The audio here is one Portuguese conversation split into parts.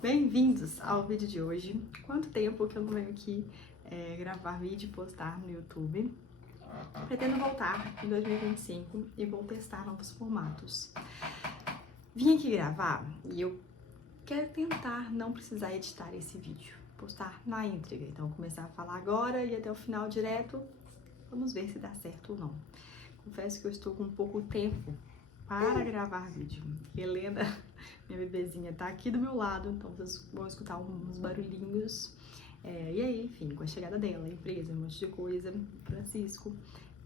Bem-vindos ao vídeo de hoje. Quanto tempo que eu não venho aqui gravar vídeo e postar no YouTube. Pretendo voltar em 2025 e vou testar novos formatos. Vim aqui gravar e eu quero tentar não precisar editar esse vídeo, postar na íntegra. Então, vou começar a falar agora e até o final direto. Vamos ver se dá certo ou não. Confesso que eu estou com pouco tempo para gravar vídeo. Helena, minha bebezinha, tá aqui do meu lado, então vocês vão escutar uns barulhinhos. E aí, enfim, com a chegada dela, a empresa, um monte de coisa, Francisco,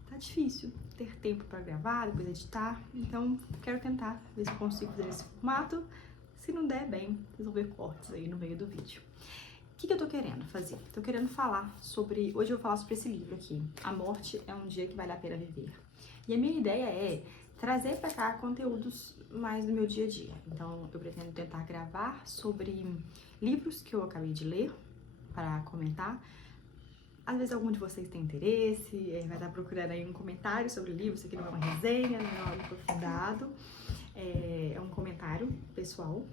tá difícil ter tempo para gravar, depois editar, então quero tentar ver se eu consigo fazer esse formato. Se não der, bem, vocês vão ver cortes aí no meio do vídeo. O que eu tô querendo fazer? Tô querendo falar sobre... Hoje eu vou falar sobre esse livro aqui, A Morte é um Dia que Vale a Pena Viver. E a minha ideia é trazer para cá conteúdos mais do meu dia a dia. Então, eu pretendo tentar gravar sobre livros que eu acabei de ler para comentar. Às vezes algum de vocês tem interesse, vai estar procurando aí um comentário sobre o livro. Isso aqui não é uma resenha, não é algo aprofundado. É um comentário pessoal.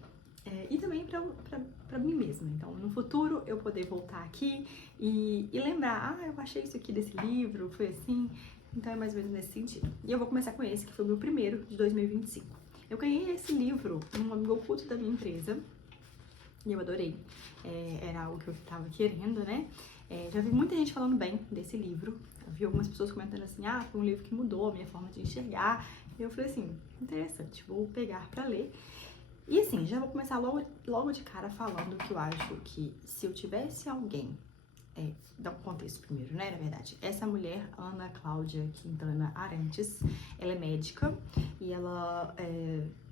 E também para mim mesma. Então, no futuro, eu poder voltar aqui e lembrar, eu achei isso aqui desse livro, foi assim. Então, é mais ou menos nesse sentido. E eu vou começar com esse, que foi o meu primeiro, de 2025. Eu ganhei esse livro num amigo oculto da minha empresa e eu adorei. Era algo que eu tava querendo, né? Já vi muita gente falando bem desse livro. Eu vi algumas pessoas comentando assim, foi um livro que mudou a minha forma de enxergar. E eu falei assim, interessante, vou pegar pra ler. E assim, já vou começar logo de cara falando que eu acho que se eu tivesse alguém, dar um contexto primeiro, né, na verdade. Essa mulher, Ana Cláudia Quintana Arantes, ela é médica e ela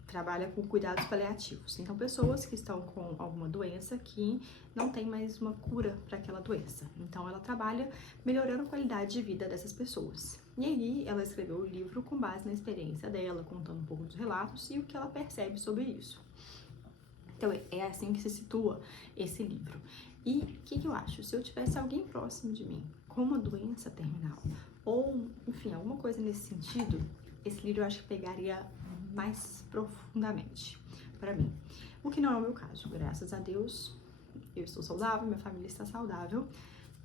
trabalha com cuidados paliativos. Então, pessoas que estão com alguma doença que não tem mais uma cura para aquela doença. Então, ela trabalha melhorando a qualidade de vida dessas pessoas. E aí, ela escreveu o livro com base na experiência dela, contando um pouco dos relatos e o que ela percebe sobre isso. Então, é assim que se situa esse livro. E o que eu acho? Se eu tivesse alguém próximo de mim com uma doença terminal, ou, enfim, alguma coisa nesse sentido, esse livro eu acho que pegaria mais profundamente para mim. O que não é o meu caso, graças a Deus, eu estou saudável, minha família está saudável.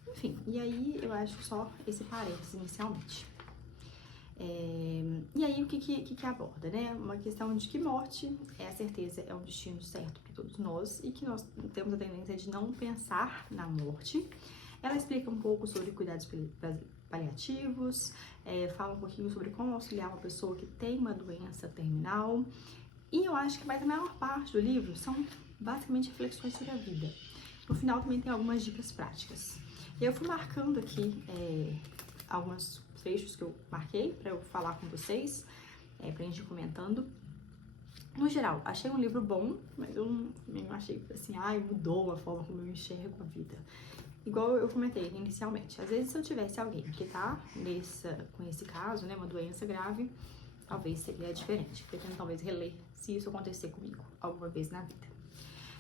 Enfim, e aí eu acho só esse parênteses inicialmente. E aí, o que aborda, né? Uma questão de que morte é a certeza, é um destino certo para todos nós e que nós temos a tendência de não pensar na morte. Ela explica um pouco sobre cuidados paliativos, fala um pouquinho sobre como auxiliar uma pessoa que tem uma doença terminal. E eu acho que a maior parte do livro são basicamente reflexões sobre a vida. No final também tem algumas dicas práticas. E eu fui marcando aqui alguns trechos que eu marquei para eu falar com vocês, pra gente ir comentando. No geral, achei um livro bom, mas eu não achei assim, mudou a forma como eu enxergo a vida. Igual eu comentei inicialmente, às vezes se eu tivesse alguém que tá com esse caso, né, uma doença grave, talvez seria diferente. Pretendo talvez reler se isso acontecer comigo alguma vez na vida.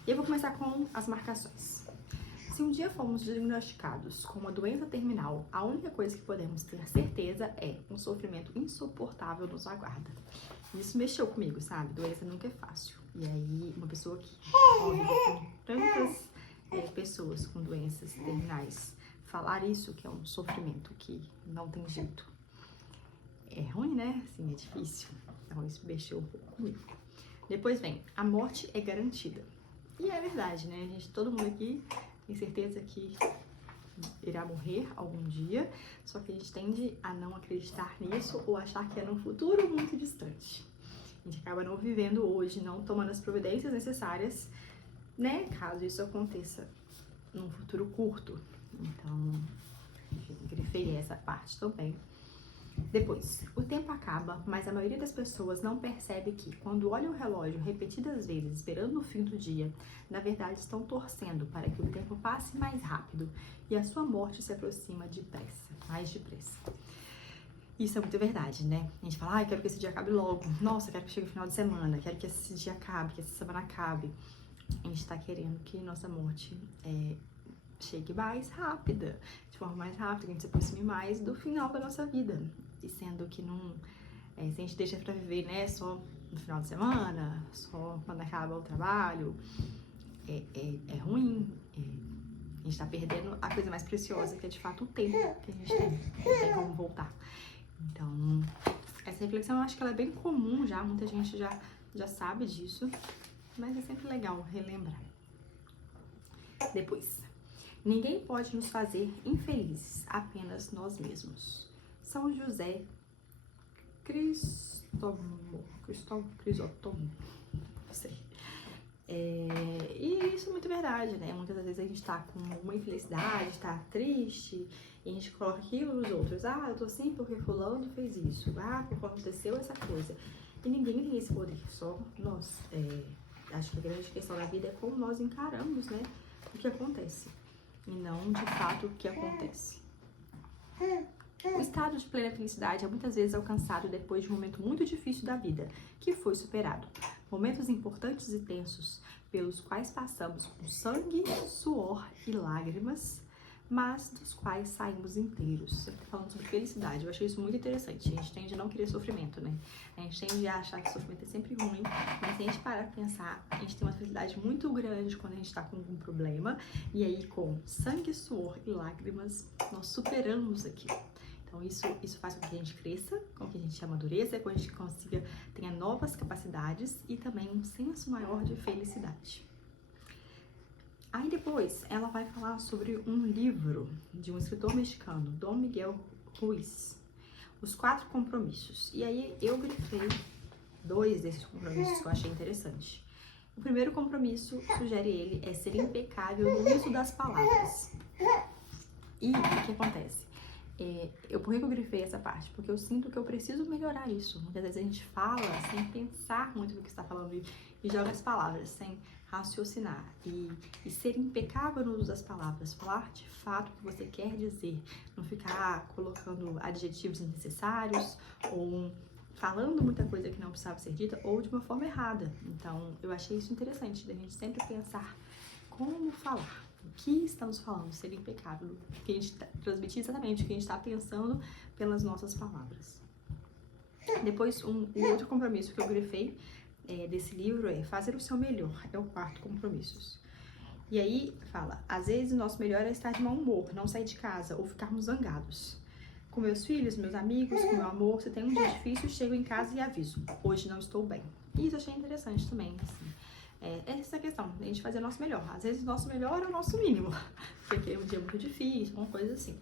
E eu vou começar com as marcações. Se um dia fomos diagnosticados com uma doença terminal, a única coisa que podemos ter certeza é um sofrimento insuportável nos aguarda. Isso mexeu comigo, sabe? Doença nunca é fácil. E aí, uma pessoa que convive com tantas pessoas com doenças terminais, falar isso, que é um sofrimento que não tem jeito, é ruim, né? Assim, é difícil. Então, isso mexeu um pouco comigo. Depois vem, a morte é garantida. E é verdade, né? Todo mundo aqui tem certeza que irá morrer algum dia, só que a gente tende a não acreditar nisso ou achar que é num futuro muito distante. A gente acaba não vivendo hoje, não tomando as providências necessárias, né, caso isso aconteça num futuro curto. Então, enfim, grifei essa parte também. Depois, o tempo acaba, mas a maioria das pessoas não percebe que, quando olham o relógio repetidas vezes, esperando o fim do dia, na verdade estão torcendo para que o tempo passe mais rápido e a sua morte se aproxima mais depressa. Isso é muito verdade, né? A gente fala, quero que esse dia acabe logo. Nossa, quero que chegue o final de semana, quero que esse dia acabe, que essa semana acabe. A gente tá querendo que nossa morte chegue mais rápida, de forma mais rápida, que a gente se aproxime mais do final da nossa vida. E sendo que não, se a gente deixa pra viver, né, só no final de semana, só quando acaba o trabalho, é ruim. A gente tá perdendo a coisa mais preciosa, que é de fato o tempo que a gente tem. Não tem como voltar. Então, essa reflexão eu acho que ela é bem comum já, muita gente já sabe disso, mas é sempre legal relembrar. Depois, ninguém pode nos fazer infelizes, apenas nós mesmos. São José Crisóstomo, não sei. E isso é muito verdade, né? Muitas vezes a gente tá com uma infelicidade, tá triste, e a gente coloca aquilo nos outros. Ah, eu tô assim porque fulano fez isso. Ah, porque aconteceu essa coisa. E ninguém tem esse poder, só nós. Acho que a grande questão da vida é como nós encaramos, né, o que acontece. E não, de fato, o que acontece. O estado de plena felicidade é muitas vezes alcançado depois de um momento muito difícil da vida, que foi superado. Momentos importantes e tensos, pelos quais passamos com sangue, suor e lágrimas, mas dos quais saímos inteiros. Sempre falando sobre felicidade, eu achei isso muito interessante. A gente tende a não querer sofrimento, né? A gente tende a achar que sofrimento é sempre ruim, mas se a gente parar pra pensar, a gente tem uma felicidade muito grande quando a gente tá com algum problema, e aí com sangue, suor e lágrimas, nós superamos aquilo. Então isso faz com que a gente cresça, com que a gente amadureça, com que a gente consiga, tenha novas capacidades e também um senso maior de felicidade. Aí depois ela vai falar sobre um livro de um escritor mexicano, Dom Miguel Ruiz, Os 4 Compromissos. E aí eu grifei 2 desses compromissos que eu achei interessante. O primeiro compromisso, sugere ele, é ser impecável no uso das palavras. E o que acontece? Por que eu grifei essa parte? Porque eu sinto que eu preciso melhorar isso. Muitas vezes a gente fala sem pensar muito no que está falando e joga as palavras sem raciocinar. E ser impecável no uso das palavras, falar de fato o que você quer dizer, não ficar colocando adjetivos desnecessários ou falando muita coisa que não precisava ser dita ou de uma forma errada. Então, eu achei isso interessante, da gente sempre pensar como falar. O que estamos falando, ser impecável, que a gente transmitir exatamente o que a gente está pensando pelas nossas palavras. Depois, o outro compromisso que eu grifei desse livro é fazer o seu melhor, é o 4 compromissos. E aí fala, às vezes o nosso melhor é estar de mau humor, não sair de casa ou ficarmos zangados. Com meus filhos, meus amigos, com meu amor, se tem um dia difícil, chego em casa e aviso, hoje não estou bem. E isso eu achei interessante também, assim. Essa questão, a gente fazer o nosso melhor. Às vezes o nosso melhor é o nosso mínimo, porque é um dia muito difícil, uma coisa assim.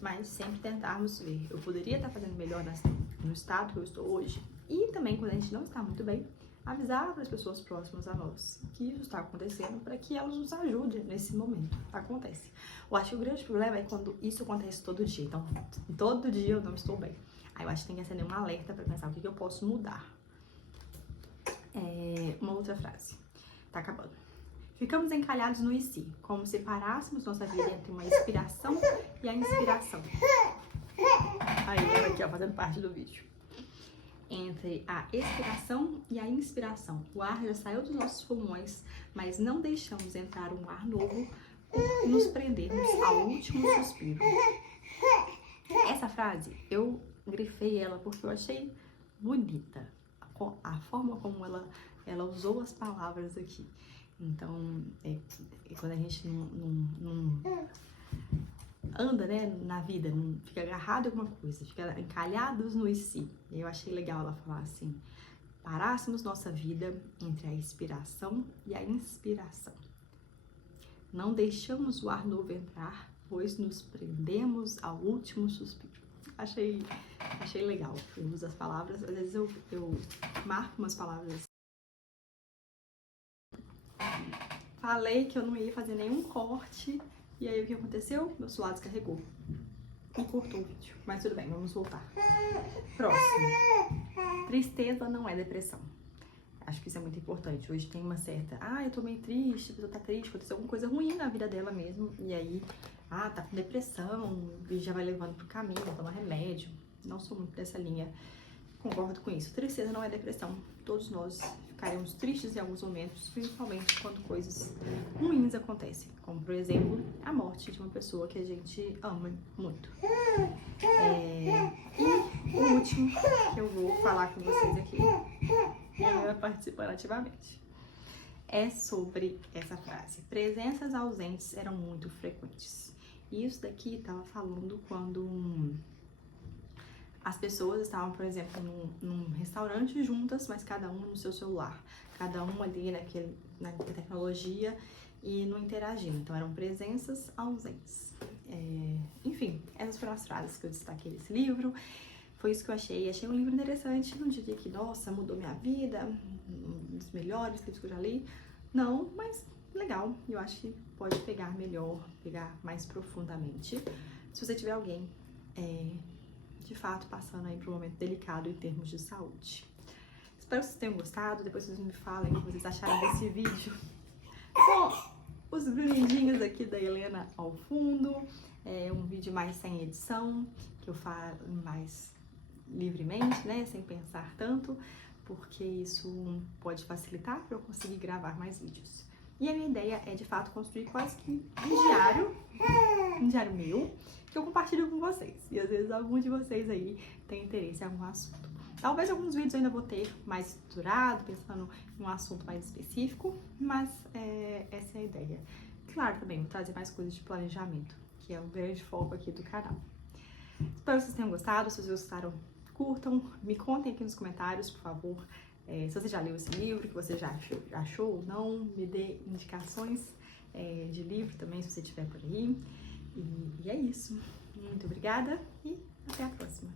Mas sempre tentarmos ver, eu poderia estar fazendo melhor no estado que eu estou hoje. E também, quando a gente não está muito bem, avisar para as pessoas próximas a nós que isso está acontecendo para que elas nos ajudem nesse momento. Acontece. Eu acho que o grande problema é quando isso acontece todo dia. Então, todo dia eu não estou bem. Aí eu acho que tem que acender um alerta para pensar o que eu posso mudar. Uma outra frase. Tá acabando. Ficamos encalhados no e se, como se parássemos nossa vida entre uma inspiração e a inspiração. Aí, ela aqui, ó, fazendo parte do vídeo. Entre a expiração e a inspiração. O ar já saiu dos nossos pulmões, mas não deixamos entrar um ar novo por nos prendermos ao último suspiro. Essa frase, eu grifei ela porque eu achei bonita. A forma como ela usou as palavras aqui. Então, quando a gente não anda, né, na vida, não fica agarrado em alguma coisa, fica encalhados no e se. Eu achei legal ela falar assim, parássemos nossa vida entre a expiração e a inspiração. Não deixamos o ar novo entrar, pois nos prendemos ao último suspiro. Achei legal, eu uso as palavras, às vezes eu marco umas palavras. Falei que eu não ia fazer nenhum corte, e aí o que aconteceu? Meu celular descarregou e cortou o vídeo, mas tudo bem, vamos voltar. Próximo. Tristeza não é depressão. Acho que isso é muito importante. Hoje tem uma certa, eu tô meio triste, a pessoa tá triste, aconteceu alguma coisa ruim na vida dela mesmo, e aí, tá com depressão, e já vai levando pro caminho, toma remédio. Não sou muito dessa linha, concordo com isso. Tristeza não é depressão. Todos nós ficaremos tristes em alguns momentos, principalmente quando coisas ruins acontecem, como, por exemplo, a morte de uma pessoa que a gente ama muito. E o último que eu vou falar com vocês aqui, ela vai participando ativamente. é sobre essa frase. Presenças ausentes eram muito frequentes. E isso daqui estava falando quando as pessoas estavam, por exemplo, num restaurante juntas, mas cada um no seu celular. Cada um ali na tecnologia e não interagindo. Então, eram presenças ausentes. Enfim, essas foram as frases que eu destaquei nesse livro. Foi isso que eu achei. Achei um livro interessante. Não diria que, nossa, mudou minha vida, um dos melhores livros que eu já li. Não, mas legal. Eu acho que pode pegar melhor, pegar mais profundamente. Se você tiver alguém, de fato, passando aí por um momento delicado em termos de saúde. Espero que vocês tenham gostado. Depois vocês me falem o que vocês acharam desse vídeo. Com os brindinhos aqui da Helena ao fundo. Um vídeo mais sem edição, que eu falo mais livremente, né? Sem pensar tanto, porque isso pode facilitar para eu conseguir gravar mais vídeos. E a minha ideia é, de fato, construir quase que um diário meu, que eu compartilho com vocês. E às vezes algum de vocês aí tem interesse em algum assunto. Talvez alguns vídeos eu ainda vou ter mais estruturado, pensando em um assunto mais específico, mas essa é a ideia. Claro, também vou trazer mais coisas de planejamento, que é um grande foco aqui do canal. Espero que vocês tenham gostado. Se vocês gostaram, curtam, me contem aqui nos comentários, por favor, se você já leu esse livro, que você já achou ou não, me dê indicações de livro também, se você tiver por aí. E é isso. Muito obrigada e até a próxima.